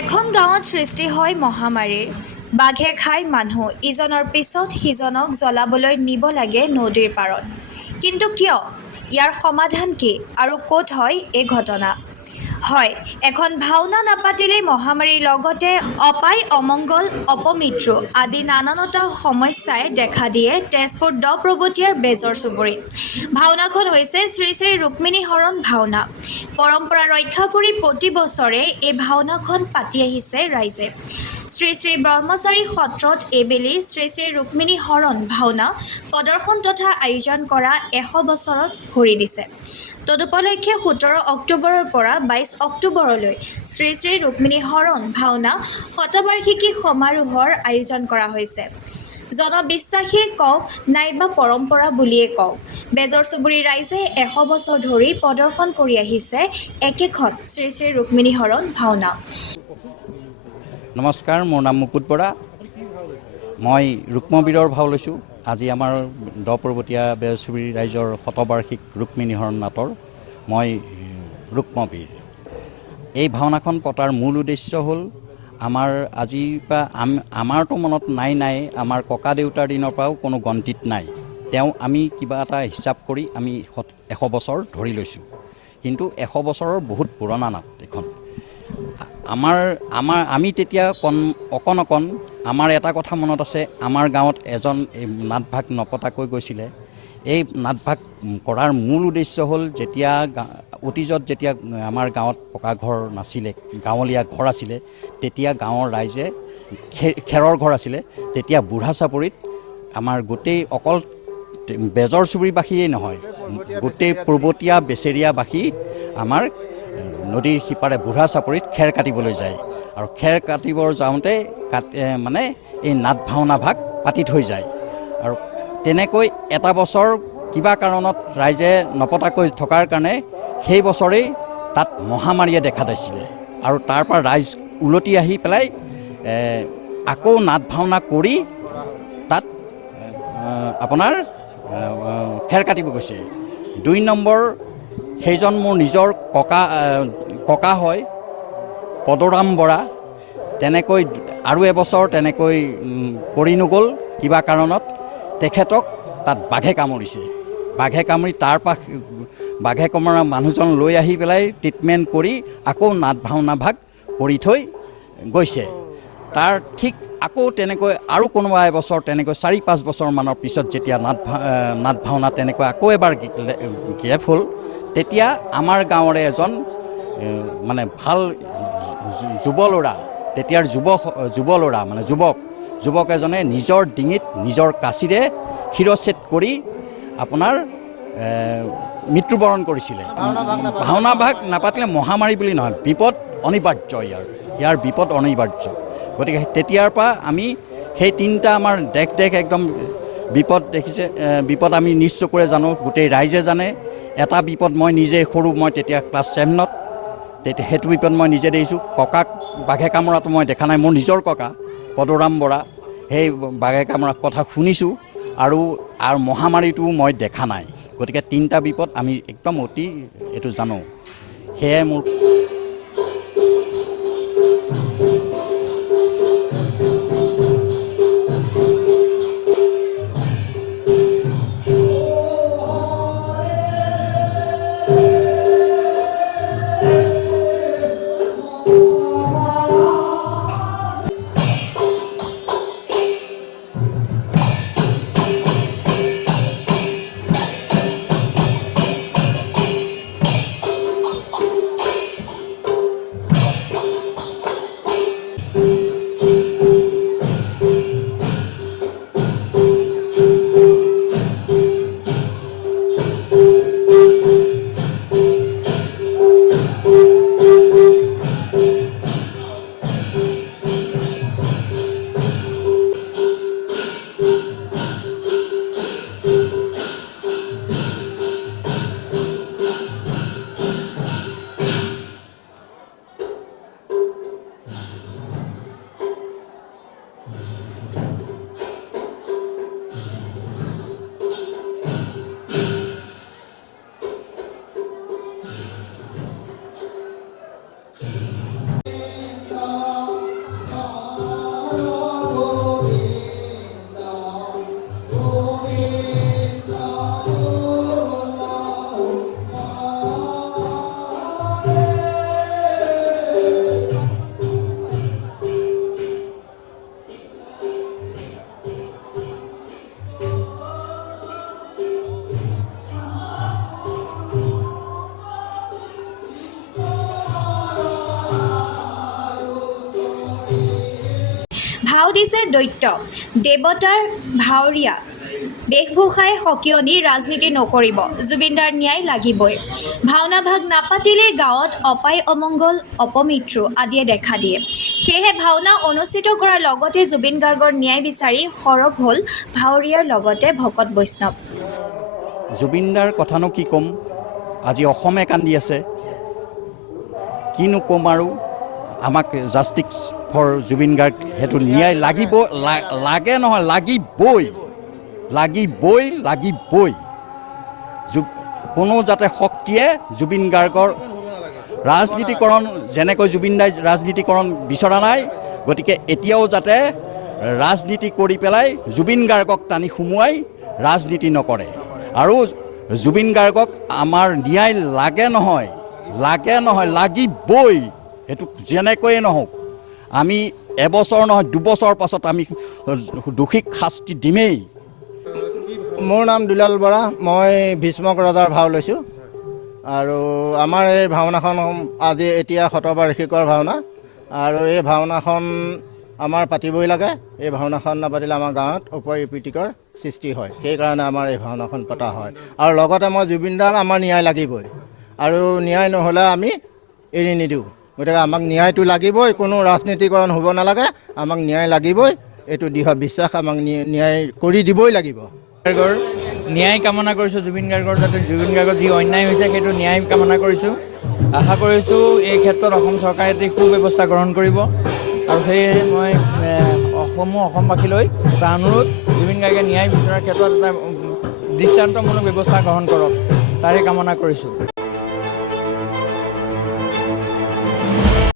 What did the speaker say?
এখন গাঁৱত সৃষ্টি হয় মহামাৰীৰ। বাঘে খাই মানুহ ইজনৰ পিছত সিজনক জ্বলাবলৈ নিব লাগে নদীৰ পাৰত। কিন্তু কিয়? ইয়াৰ সমাধান কি আৰু ক'ত হয় এই ঘটনা? হয়, এখন ভাওনা নাপাতিলেই মহামাৰীৰ লগতে অপায় অমংগল অপমৃত্যু আদি নানানটা সমস্যাই দেখা দিয়ে তেজপুৰ দহপ্ৰৱতীয়াৰ বেজৰ চুবুৰীত। ভাওনাখন হৈছে শ্ৰী শ্ৰী ৰুক্মিণী হৰণ ভাওনা। পৰম্পৰা ৰক্ষা কৰি প্ৰতি বছৰে এই ভাওনাখন পাতি আহিছে ৰাইজে। শ্ৰী শ্ৰী ব্ৰহ্মচাৰী সত্ৰত এইবেলি শ্ৰী শ্ৰী ৰুক্মিণী হৰণ ভাওনা প্ৰদৰ্শন তথা আয়োজন কৰা 100 বছৰত ভৰি দিছে। তদুপলক্ষে 17 অক্টোবৰৰ পৰা 22 অক্টোবৰলৈ শ্ৰী শ্ৰী ৰুক্মিণী হৰণ ভাওনা শতবাৰ্ষিকী সমাৰোহৰ আয়োজন কৰা হৈছে। জনবিশ্বাসেই কওক নাইবা পৰম্পৰা বুলিয়েই কওক, বেজৰ চুবুৰীৰ ৰাইজে 100 বছৰ ধৰি প্ৰদৰ্শন কৰি আহিছে একেখন শ্ৰী শ্ৰী ৰুক্মিণী হৰণ ভাওনা। নমস্কাৰ, মোৰ নাম মুকুট বৰা। মই ৰুক্মবীৰৰ ভাও লৈছোঁ। আজি আমাৰ দহপ্ৰৱতীয়া বেজচুবুৰী ৰাইজৰ শতবাৰ্ষিক ৰুক্মিণী হৰণ নাটৰ মই ৰুক্মবীৰ। এই ভাওনাখন পতাৰ মূল উদ্দেশ্য হ'ল আমাৰ আজিৰ পৰা আমাৰতো মনত নাই আমাৰ ককা দেউতাৰ দিনৰ পৰাও কোনো গন্তিত নাই। আমি কিবা এটা হিচাপ কৰি আমি 100 বছৰ ধৰি লৈছোঁ। কিন্তু 100 বছৰৰ বহুত পুৰণা নাট এখন। আমি তেতিয়া অকণ আমাৰ এটা কথা মনত আছে, আমাৰ গাঁৱত এজন নাটভাগ নপতাকৈ গৈছিলে। এই নাটভাগ কৰাৰ মূল উদ্দেশ্য হ'ল অতীজত যেতিয়া আমাৰ গাঁৱত পকা ঘৰ নাছিলে, গাঁৱলীয়া ঘৰ আছিলে, তেতিয়া গাঁৱৰ ৰাইজে খেৰৰ ঘৰ আছিলে। তেতিয়া বুঢ়া চাপৰিত আমাৰ গোটেই অকল বেজৰ চুবুৰীবাসীয়েই নহয়, গোটেই পূৰ্বতীয়া বেচেৰীয়াবাসী আমাৰ নদীৰ সিপাৰে বুঢ়া চাপৰিত খেৰ কাটিবলৈ যায়। আৰু খেৰ কাটিবৰ যাওঁতে মানে এই নাট ভাওনা ভাগ পাতি থৈ যায়। আৰু তেনেকৈ এটা বছৰ কিবা কাৰণত ৰাইজে নপতাকৈ থকাৰ কাৰণে সেই বছৰেই তাত মহামাৰীয়ে দেখা দিছিলে। আৰু তাৰ পৰা ৰাইজ উলটি আহি পেলাই আকৌ নাট ভাওনা কৰি তাত আপোনাৰ খেৰ কাটিব গৈছে। 2 নম্বৰ, সেইজন মোৰ নিজৰ ককা হয়, পদৰাম বৰা। তেনেকৈ আৰু এবছৰ তেনেকৈ কৰি নগ'ল কিবা কাৰণত। তেখেতক তাত বাঘে কামুৰিছে। বাঘে কামুৰি বাঘে কামুৰা মানুহজন লৈ আহি পেলাই ট্ৰিটমেণ্ট কৰি আকৌ নাট ভাওনা ভাগ কৰি থৈ গৈছে। তাৰ ঠিক আকৌ তেনেকৈ আৰু কোনোবা এবছৰ তেনেকৈ 4-5 বছৰমানৰ পিছত যেতিয়া নাট ভাওনা তেনেকৈ আকৌ এবাৰ গেপ হ'ল, তেতিয়া আমাৰ গাঁৱৰে এজন মানে ভাল যুৱ ল'ৰা, তেতিয়াৰ যুৱক এজনে নিজৰ ডিঙিত নিজৰ কাঁচিৰে শিৰচ্ছেদ কৰি আপোনাৰ মৃত্যুবৰণ কৰিছিলে। ভাওনা ভাগ নাপাতিলে মহামাৰী বুলি নহয়, বিপদ অনিবাৰ্য। ইয়াৰ বিপদ অনিবাৰ্য। গতিকে তেতিয়াৰ পৰা আমি সেই তিনিটা আমাৰ দেশ একদম বিপদ দেখিছে। বিপদ আমি নিজ চকুৰে জানো, গোটেই ৰাইজে জানে। এটা বিপদ মই নিজে মই তেতিয়া ক্লাছ 7ত, তেতিয়া সেইটো বিপদ মই নিজে দেখিছোঁ। ককাক বাঘে কামোৰাটো মই দেখা নাই, মোৰ নিজৰ ককা পদৰাম বৰা। সেই বাঘে কামোৰা কথা শুনিছোঁ আৰু মহামাৰীটো মই দেখা নাই। গতিকে 3টা বিপদ আমি একদম অতি এইটো জানো। সেয়াই মোৰ ভাও দিছে দৈত্য দেৱতাৰ ভাৱৰীয়া বেশভূষাই সকিয়নি ৰাজনীতি নকৰিব জুবিনদাৰ ন্যায় লাগিবই ভাওনা ভাগ নাপাতিলে গাঁৱত অপায় অমংগল অপমৃত্যু আদিয়ে দেখা দিয়ে সেয়েহে ভাওনা অনুষ্ঠিত কৰাৰ লগতে জুবিন গাৰ্গৰ ন্যায় বিচাৰি সৰব হ'ল ভাৱৰীয়াৰ লগতে ভকত বৈষ্ণৱ জুবিনদাৰ কথানো কি ক'ম আজি অসমে কান্দি আছে কিনো ক'ম আৰু আমাক জাষ্টিছ ফৰ জুবিন গাৰ্গ সেইটো ন্যায় লাগিব লাগে নহয় লাগিবই কোনো যাতে শক্তিয়ে জুবিন গাৰ্গৰ ৰাজনীতিকৰণ যেনেকৈ জুবিন দাই ৰাজনীতিকৰণ বিচৰা নাই গতিকে এতিয়াও যাতে ৰাজনীতি কৰি পেলাই জুবিন গাৰ্গক টানি সুমুৱাই ৰাজনীতি নকৰে আৰু জুবিন গাৰ্গক আমাৰ ন্যায় লাগে নহয় লাগিবই সেইটো যেনেকৈয়ে নহওক আমি এবছৰ নহয় দুবছৰ পাছত আমি দোষীক শাস্তি দিমেই মোৰ নাম দুলাল বৰা মই ভীষ্মক ৰজাৰ ভাও লৈছোঁ আৰু আমাৰ এই ভাওনাখন আজি এতিয়া শতবাৰ্ষিকৰ ভাওনা আৰু এই ভাওনাখন আমাৰ পাতিবই লাগে এই ভাওনাখন নাপাতিলে আমাৰ গাঁৱত অপ্ৰীতিকৰ সৃষ্টি হয় সেইকাৰণে আমাৰ এই ভাওনাখন পতা হয় আৰু লগতে মই জুবিনদাৰ আমাৰ ন্যায় লাগিবই আৰু ন্যায় নহ'লে আমি এৰি নিদিওঁ গতিকে আমাক ন্যায়টো লাগিবই কোনো ৰাজনীতিকৰণ হ'ব নালাগে আমাক ন্যায় লাগিবই এইটো দৃঢ় বিশ্বাস আমাক ন্যায় কৰি দিবই লাগিব গাৰ্গৰ ন্যায় কামনা কৰিছোঁ জুবিন গাৰ্গৰ যাতে জুবিন গাৰ্গৰ যি অন্যায় হৈছে সেইটো ন্যায় কামনা কৰিছোঁ আশা কৰিছোঁ এই ক্ষেত্ৰত অসম চৰকাৰে এটি সুব্যৱস্থা গ্ৰহণ কৰিব আৰু সেয়েহে মই অসমবাসীলৈ এটা অনুৰোধ জুবিন গাৰ্গে ন্যায় বিচৰাৰ ক্ষেত্ৰত এটা দৃষ্টান্তমূলক ব্যৱস্থা গ্ৰহণ কৰক তাৰে কামনা কৰিছোঁ